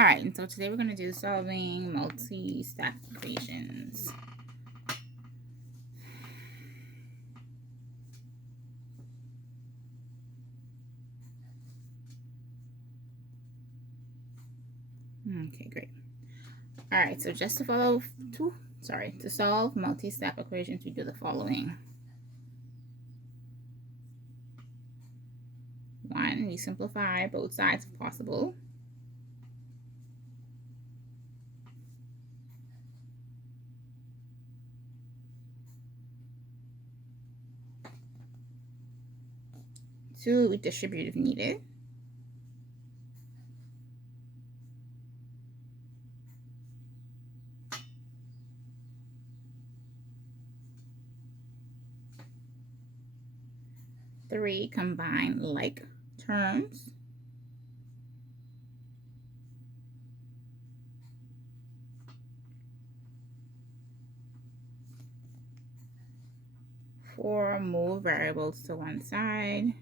All right, and so today we're going to do solving multi-step equations. Okay, great. All right, so just to solve multi-step equations, we do the following. 1, we simplify both sides if possible. 2, we distribute if needed. 3, combine like terms. 4, move variables to one side. 5,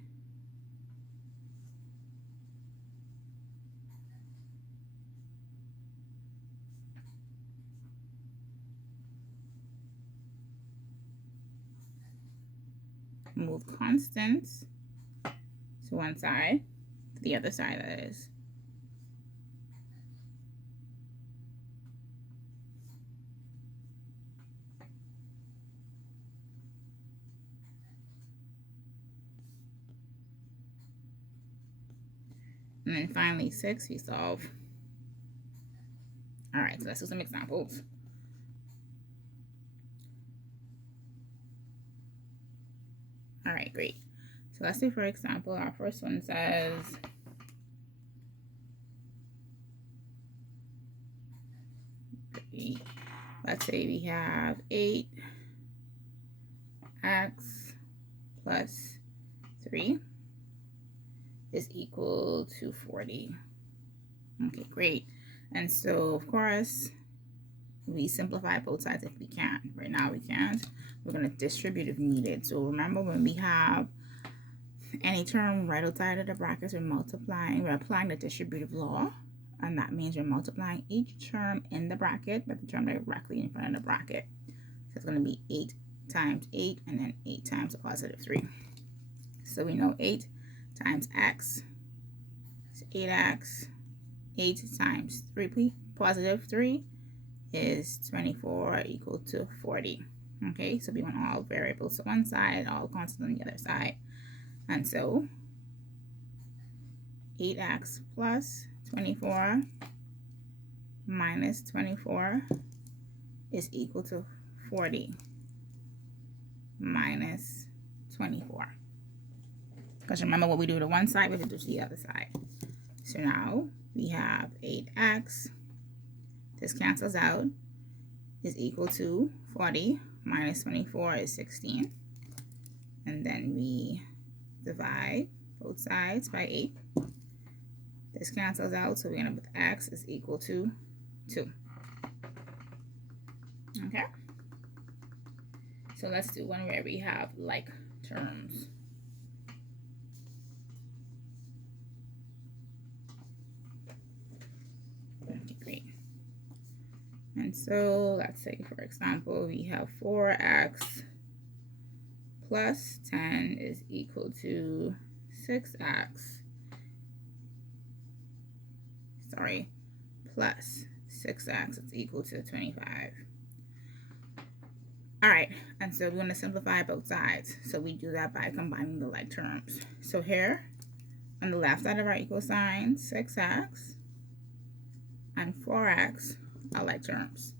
move constants to one side, to the other side, that is. 6, and then finally 6, we solve. All right, so let's do some examples. All right, great. So let's say, for example, our first one says let's say we have 8x plus 3 is equal to 40. Okay, great. And so, of course, we simplify both sides if we can. Right now we can't. We're going to distribute if needed. So remember, when we have any term right outside of the brackets, we're applying the distributive law. And that means we're multiplying each term in the bracket by the term directly in front of the bracket. So it's going to be 8 times 8 and then 8 times a positive 3. So we know 8 times x is 8x. 8 times 3 positive 3 is 24 equal to 40. Okay, so we want all variables to one side, all constants on the other side. And so 8x plus 24 minus 24 is equal to 40 minus 24. Because remember, what we do to one side, we have to do to the other side. So now we have 8x, this cancels out, is equal to 40 minus 24 is 16. And then we divide both sides by 8. This cancels out, so we end up with x is equal to 2. Okay? So let's do one where we have like terms. Okay, great. And so let's say, for example, we have 4x plus 10 is equal to 6x. Plus 6x is equal to 25. All right, and so we want to simplify both sides. So we do that by combining the like terms. So here, on the left side of our equal sign, 6x and 4x are like terms.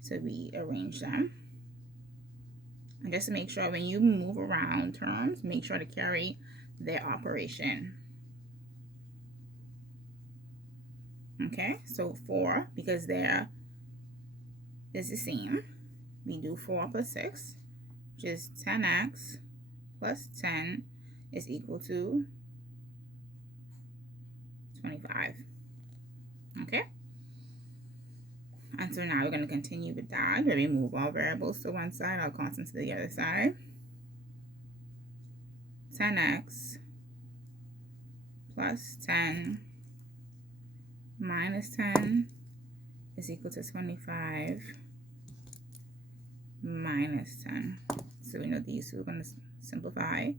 So we arrange them. And just to make sure when you move around terms, make sure to carry their operation. Okay, so 4, because there is the same, we do 4 plus 6, which is 10x plus 10 is equal to 25. Okay? And so now we're going to continue with that, where we move all variables to one side, all constants to the other side. 10x plus 10 minus 10 is equal to 25 minus 10. So we know these two are going to simplify.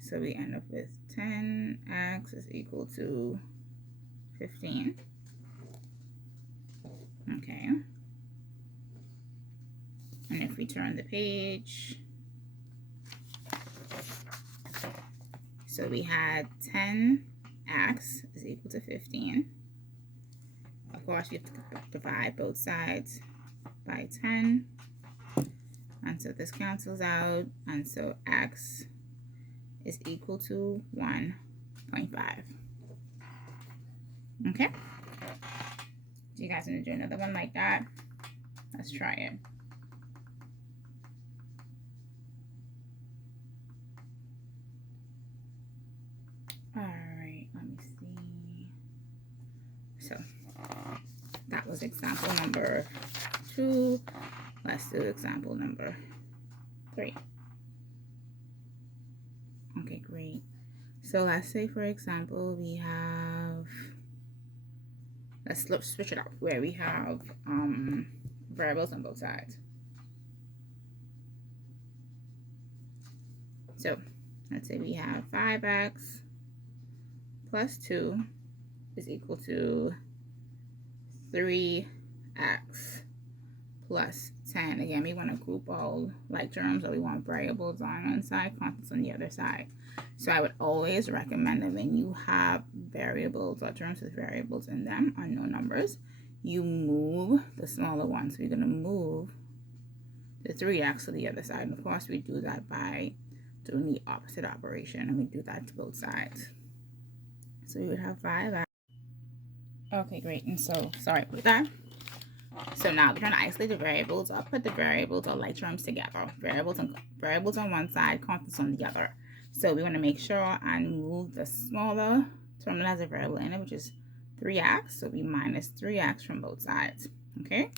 So we end up with 10x is equal to 15. Okay. And if we turn the page, so we had 10x is equal to 15. Of course, you have to divide both sides by 10. And so this cancels out. And so x is equal to 1.5. Okay? So you guys want to do another one like that? Let's try it. Alright, let me see. So that was example number 2. Let's do example number 3. Okay, great. So let's say, for example, we have, let's switch it up, where we have variables on both sides. So let's say we have 5x plus 2 is equal to 3x plus 10. Again, we want to group all like terms, or we want variables on one side, constants on the other side. So I would always recommend that when you have variables or terms with variables in them, unknown numbers, you move the smaller one. So you're going to move the 3x to the other side. And of course, we do that by doing the opposite operation, and we do that to both sides. So we would have 5x. Okay, great. And so, sorry about that. So now we're trying to isolate the variables, or put the variables or like terms together. Variables on one side, constants on the other. So we want to make sure and move the smaller term that has a variable in it, which is 3x. So we minus 3x from both sides. Okay.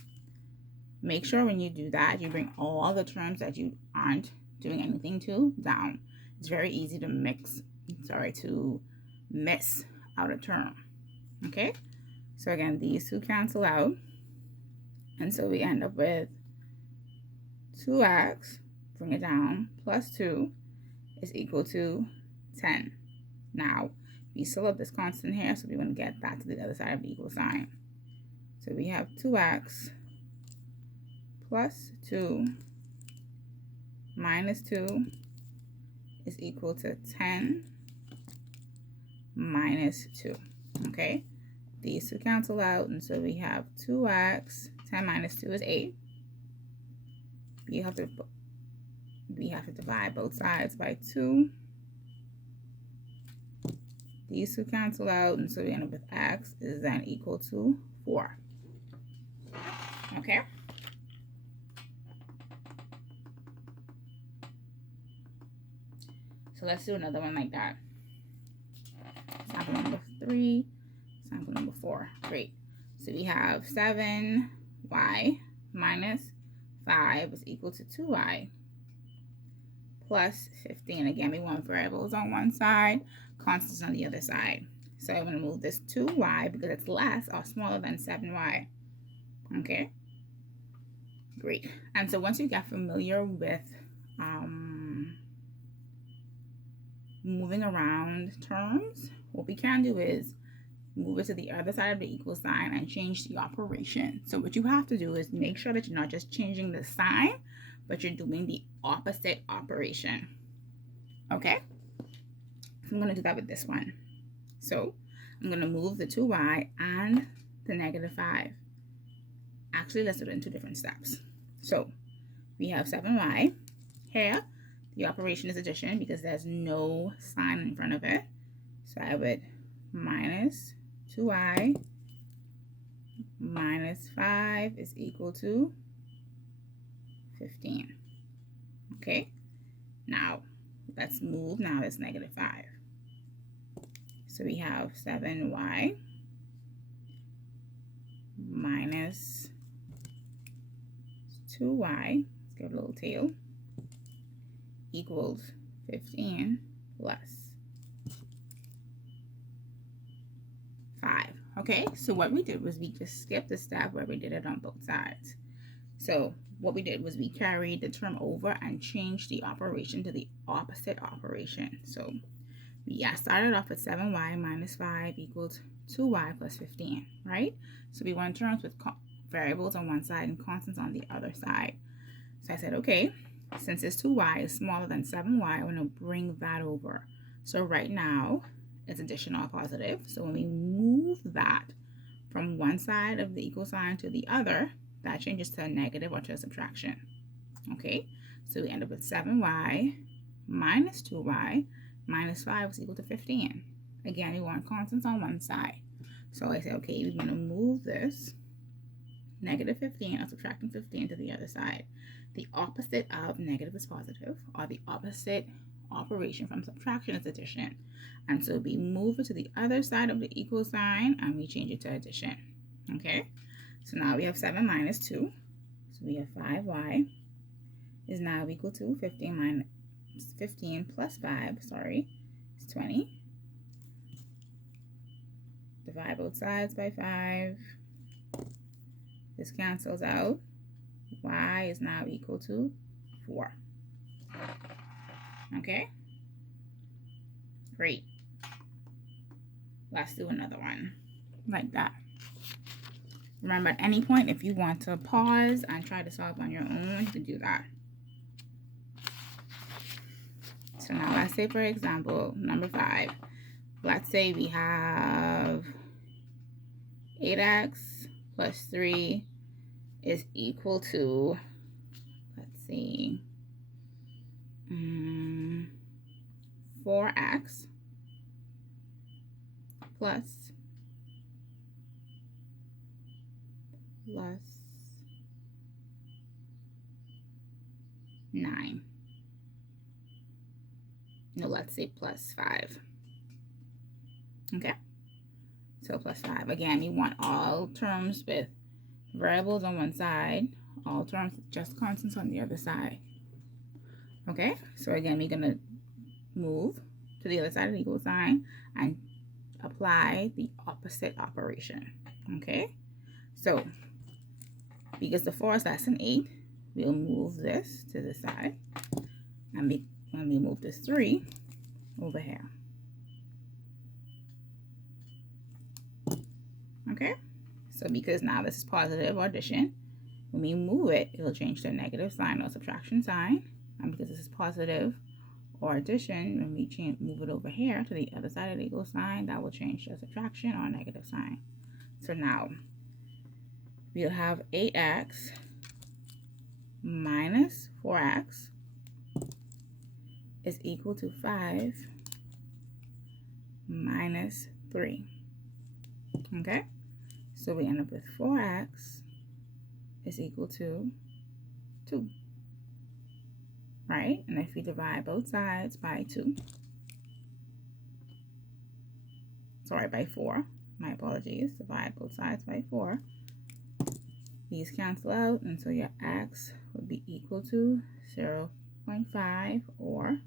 Make sure when you do that, you bring all the terms that you aren't doing anything to down. It's very easy to miss out a term. Okay. So again, these two cancel out. And so we end up with 2x, bring it down, plus 2 is equal to 10. Now, we still have this constant here, so we want to get back to the other side of the equal sign. So we have 2x plus 2 minus 2 is equal to 10 minus 2. Okay? These two cancel out, and so we have 2x, 10 minus 2 is 8. We have to divide both sides by 2. These two cancel out, and so we end up with x is then equal to 4. Okay? So let's do another one like that. Example number 3, example number 4. Great. So we have 7y minus 5 is equal to 2y plus 15. Again, we want variables on one side, constants on the other side. So I'm going to move this 2y because it's less or smaller than 7y. Okay? Great. And so once you get familiar with moving around terms, what we can do is move it to the other side of the equal sign and change the operation. So what you have to do is make sure that you're not just changing the sign, but you're doing the opposite operation. Okay? So I'm going to do that with this one. So I'm going to move the 2y and the negative 5. Actually, let's do it in 2 different steps. So we have 7y. Here, the operation is addition because there's no sign in front of it. So I would minus 2y minus 5 is equal to 15. Okay? Now, let's move now this negative 5. So we have 7y minus 2y, let's give it a little tail, equals 15 plus 5. Okay, so what we did was we just skipped the step where we did it on both sides. So what we did was we carried the term over and changed the operation to the opposite operation. So we started off with 7y minus 5 equals 2y plus 15, right? So we want terms with variables on one side and constants on the other side. So I said, okay, since this 2y is smaller than 7y, I want to bring that over. So right now, it's addition or positive. So when we move that from one side of the equal sign to the other, that changes to a negative or to a subtraction. Okay, so we end up with 7y minus 2y minus 5 is equal to 15. Again, we want constants on one side. So I say, okay, we're going to move this negative 15 or subtracting 15 to the other side. The opposite of negative is positive, or the opposite operation from subtraction is addition. And so we move it to the other side of the equal sign and we change it to addition. Okay, so now we have 7 minus 2. So we have 5y is now equal to 15 plus 5, is 20. Divide both sides by 5. This cancels out. Y is now equal to 4. Okay? Great. Let's do another one like that. Remember, at any point, if you want to pause and try to solve on your own, you can do that. So now let's say, for example, number 5. Let's say we have 8x plus 3 is equal to, let's see, 4x plus 9. No, let's say plus 5. Okay, so plus 5. Again, we want all terms with variables on one side, all terms with just constants on the other side. Okay, so again, we're going to move to the other side of the equal sign and apply the opposite operation. Okay, so because the 4 is less than 8, we'll move this to the side, and when we move this 3 over here. Okay, so because now this is positive or addition, when we move it, it'll change to a negative sign or subtraction sign. And because this is positive or addition, when we move it over here to the other side of the equal sign, that will change to a subtraction or a negative sign. So now we'll have 8x minus 4x is equal to 5 minus 3. Okay, so we end up with 4x is equal to 2. Right? And if we divide both sides by 2, by 4, my apologies, divide both sides by 4, these cancel out, and so your x would be equal to 0.5 or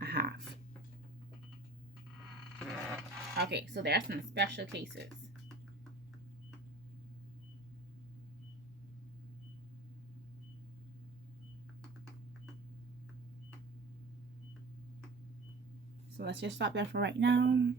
a half. Okay, so there are some special cases. So let's just stop there for right now.